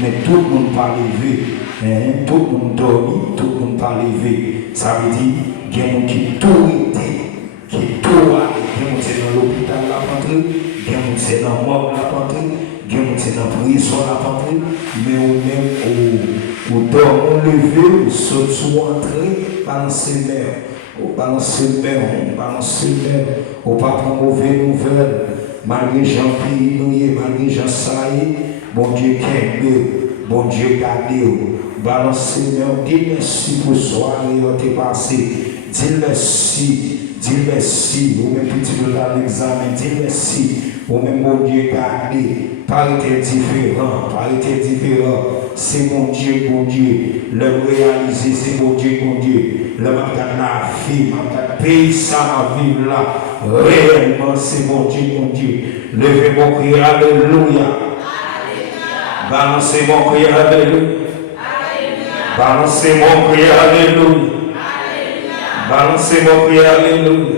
mais tout le monde pas levé. Tout le monde dormi, tout le monde pas levé. Ça veut dire qu'il y a des gens qui tout été, qui tout a été. Il y a des gens qui sont dans l'hôpital la pantre, il y a des gens qui sont dans la mort la pantre, il y a des gens qui sont dans la prison la pantre, mais au même au dormant levé, au saut sous entrée, balancer l'air. Au balancer l'air, on balance l'air, au pas prendre mauvaise nouvelle, malgré Jean Pillé, malgré Jean Saïd, bon Dieu qu'aime, bon Dieu garde, balancez l'air, dis merci pour soirée, on t'est passé, dis merci, ou même petit de l'examen, dis merci, ou même bon Dieu garde, parité différent, c'est mon Dieu, le réaliser, c'est mon Dieu, le matin la vie, le pays, ça la vie là, réellement, c'est mon Dieu, levez mon cri, alléluia, balancez mon cri, alléluia, balancez mon cri, alléluia, balancez mon cri, alléluia.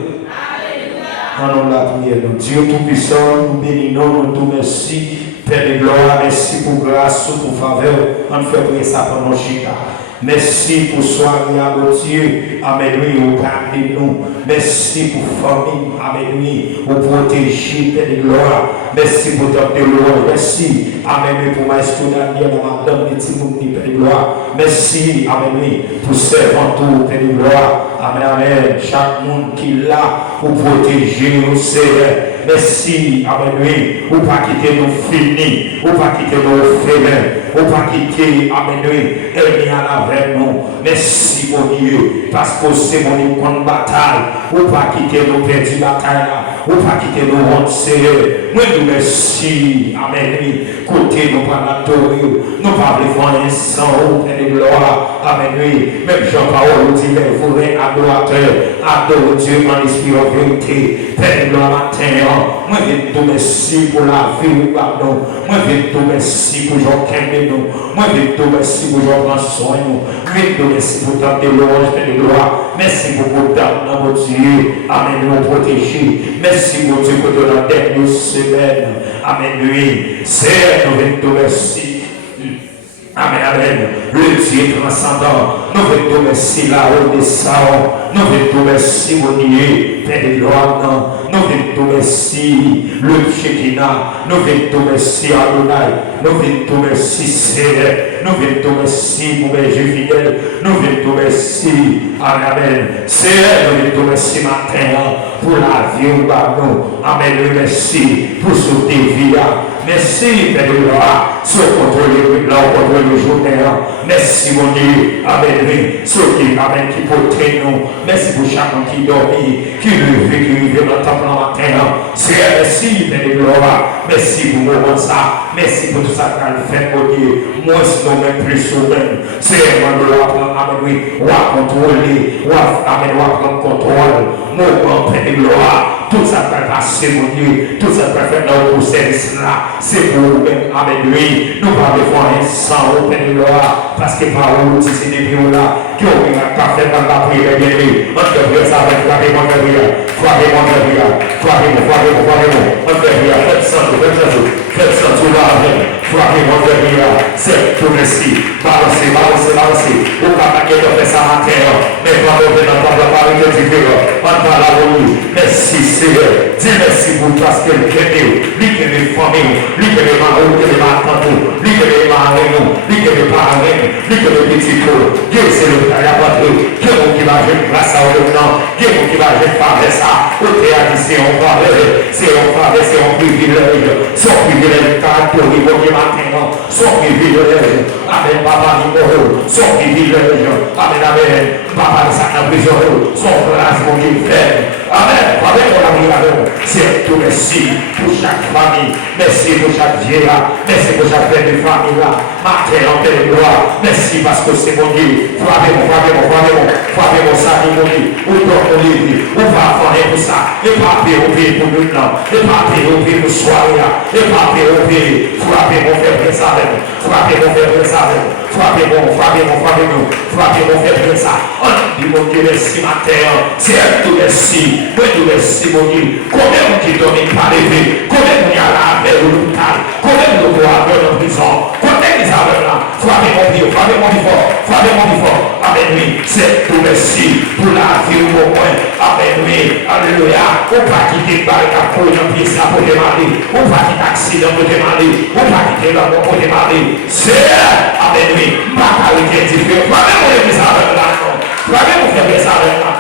Pendant la prière, Dieu Tout-Puissant, nous bénissons, nous tout merci. Père de gloire, merci pour grâce, pour faveur. On fait prier ça pendant Chita. Merci pour soirée à Dieu. Amen. Oui, au garder nous. Merci pour famille. Amen. Oui, au protéger, Père de gloire. Merci pour ta gloire. Merci. Amen. Pour ma Daniel, madame, les petits Père de gloire. Merci. Amen. Oui, pour servant tout, Père de gloire. Amen. Amen. Chaque monde qui est là pour protéger nous, Seigneur. Merci, amen, oui, ou pas quitter nos finis, ou pas quitter nos félins, ou pas quitter, amen, oui, elle vient avec nous. Merci, mon Dieu, parce que c'est mon point de bataille, ou pas quitter nos perdus bataille là, ou pas quitter nos hontes, Seigneur. Moi, nous merci, amen, oui, côté nos panatorios, nous parlons un sang, Père de gloire, amen, oui, même Jean-Paul dit, vous êtes adorateur, adore Dieu en esprit en vérité, Père de gloire, matin. Moi, je te remercie pour la vie, pardon. Moi, je te remercie pour Jean-Cain nous. Moi, je te remercie pour Jean-François soin nous. Je te remercie pour ta déloge et de gloire. Merci pour ta dans mon Dieu. Amen, nous protéger. Merci, mon Dieu, pour la dernière semaine. Amen, lui. C'est nous te remercie. Amen, amen. Le Dieu transcendant, nous te remercie là-haut des salons. Nous te remercie, mon Dieu, Père de gloire. Nous te remercie, le Shekinah. Nous te remercie, Adonai. Nous te remercie, Seigneur. Nous te remercie, mon berger fidèle. Nous te remercie, amen. Seigneur, nous te remercie matin pour la vie au bâton. Amen, merci pour sauter vie. Merci, Père de gloire, sur contrôle le journée. Merci, mon Dieu. Amen. Ceux qui, amen, qui portent nous. Merci pour chacun qui dormit, qui levé, qui vivait dans le temple en matin. C'est merci, Père de gloire. Merci pour moi ça. Merci pour tout ça que tu as fait, mon Dieu. Moi, sinon, même plus souvent. C'est moi de l'apprendre, amen, oui. On va contrôler, amen, on va prendre contrôle. Mon Père de gloire. Tout ça peut passer, mon Dieu. Tout ça peut faire dans le service là. C'est pour vous-même, amen, oui. Nous parlons un sang au Père de gloire. Parce que par où c'est des bureaux là. Qui ont un café dans la prière, bien aimé. On devrait ça avec frappez-moi de rire. Frappez-moi de rire. Frappez-moi. On devrait faites ça, faites ça, tout va avec. Frappez-moi de rire. C'est tout merci. Balancez. Au cas où on fait ça matin. Mais quand on fait dans la parole de Dieu, on va la remise. Merci, Seigneur. Dis merci pour parce que lui qui est les familles, lui qui est les marins, lui qui est les marins, lui qui est les marins, lui qui est les parents, lui qui est les petits cours. Dieu, c'est le patrie. Dieu, qui va jouer grâce à eux, Dieu, qui va jouer par ça. Au théâtre, c'est un faveur, c'est un privilège. Son privilège caractérisé, bon Dieu, maintenant. Son privilège. Amen, papa, son privilège. Amen. Papa, sa prison. Son grâce, mon Dieu, fait. Amen. C'est tout merci pour chaque famille. Merci pour chaque vieillard. Merci pour chaque père de famille là. Matin en paix de gloire. Merci parce que c'est mon Dieu. Frappez-moi ça, mon Dieu. Ou dans mon livre. Ou pas faire pour ça. Et pas payer au pays pour nous là. Et pas payer au pays pour soirée là. Et pas payer au pays. Frappez-moi faire ça avec nous. Frappez-moi faire ça avec nous. Frappez-moi faire ça. On dit mon Dieu merci matin. C'est tout merci. Tout merci mon Dieu. Combien qui donne pas levé. Combien il y a là avec l'hôpital. Combien nous doit avoir en prison. Combien ils avaient vie, frappez-moi du fort, frappez-moi du fort. Amen, oui, c'est tout merci pour la vie au point. Amen, oui, alléluia. Ou pas quitter par la pour une pièce pour démarrer, ou pas quitter accident pour démarrer, ou pas quitter la mort pour démarrer. C'est, amen, oui, ma qualité différente. Frappez-moi les ça avec la main, frappez-moi faire ça avec la main.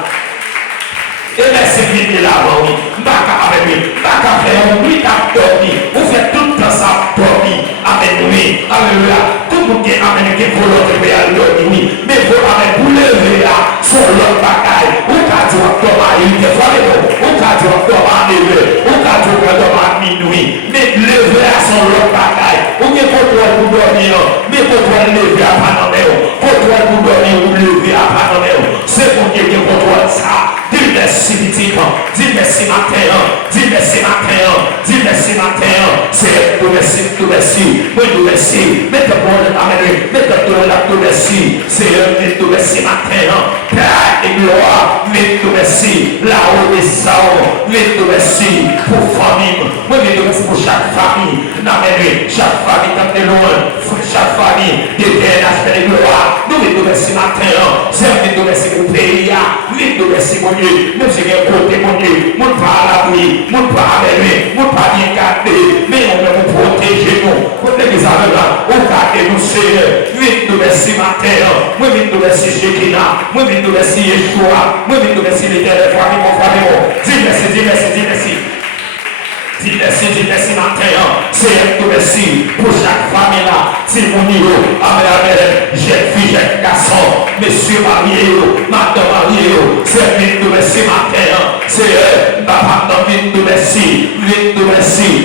Et laissez venir là-bas, oui. Baka avec lui. Baka faire oui, t'as dormi. Vous faites tout le temps ça, dormi. Amen, oui. Alléluia. Tout le monde qui amène qui volonté à dormir, oui. Mais vous amène pour lever là, sur l'autre bagaille. Ou qu'à dire que dormir, il te faut aller. Ou qu'à dire que dormir, ou qu'à dire que dormir minuit. Mais lever là, sur l'autre bagaille. Ou qu'il faut toi pour dormir, mais faut toi lever à pas nommer. Faut toi pour dormir ou lever à pas nommer. C'est pour qu'il y ait pour toi ça. Dis merci petit, dis merci matin, dis merci matin, dis merci matin. C'est tout merci, tout merci, oui tout merci. Mettez pour le amener, mettez pour le tout merci. C'est tout merci matin. Père et gloire, mais tout merci. Là-haut des sauts, mais tout merci pour famille. Oui mais tout merci pour chaque famille. N'amener chaque famille dans les loin, chaque famille qui est un aspect de gloire. Nous mais tout merci matin. C'est tout merci pour pays, mais tout merci pour même si il y a un côté, mon Dieu, mon pas à l'abri, mon pas avec lui, mon pas bien gardé, mais on veut nous protéger, nous. Pour l'église avec là, on garde nous, Seigneur. Oui, nous merci matin, oui, nous merci Shekinah, oui, nous merci Yeshua, oui, nous merci l'éternel, famille, dis merci, dis merci, dis merci. Dis merci matin, c'est tout merci pour chaque famille là, c'est mon niveau, amen, jeune fille, jeune garçon, monsieur marié, madame marié, c'est tout merci matin, c'est papa dans tout merci,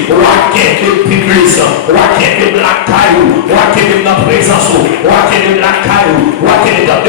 waquet de public, waquet de la caillou, waquet de la présence, waquet de la caillou, waquet de la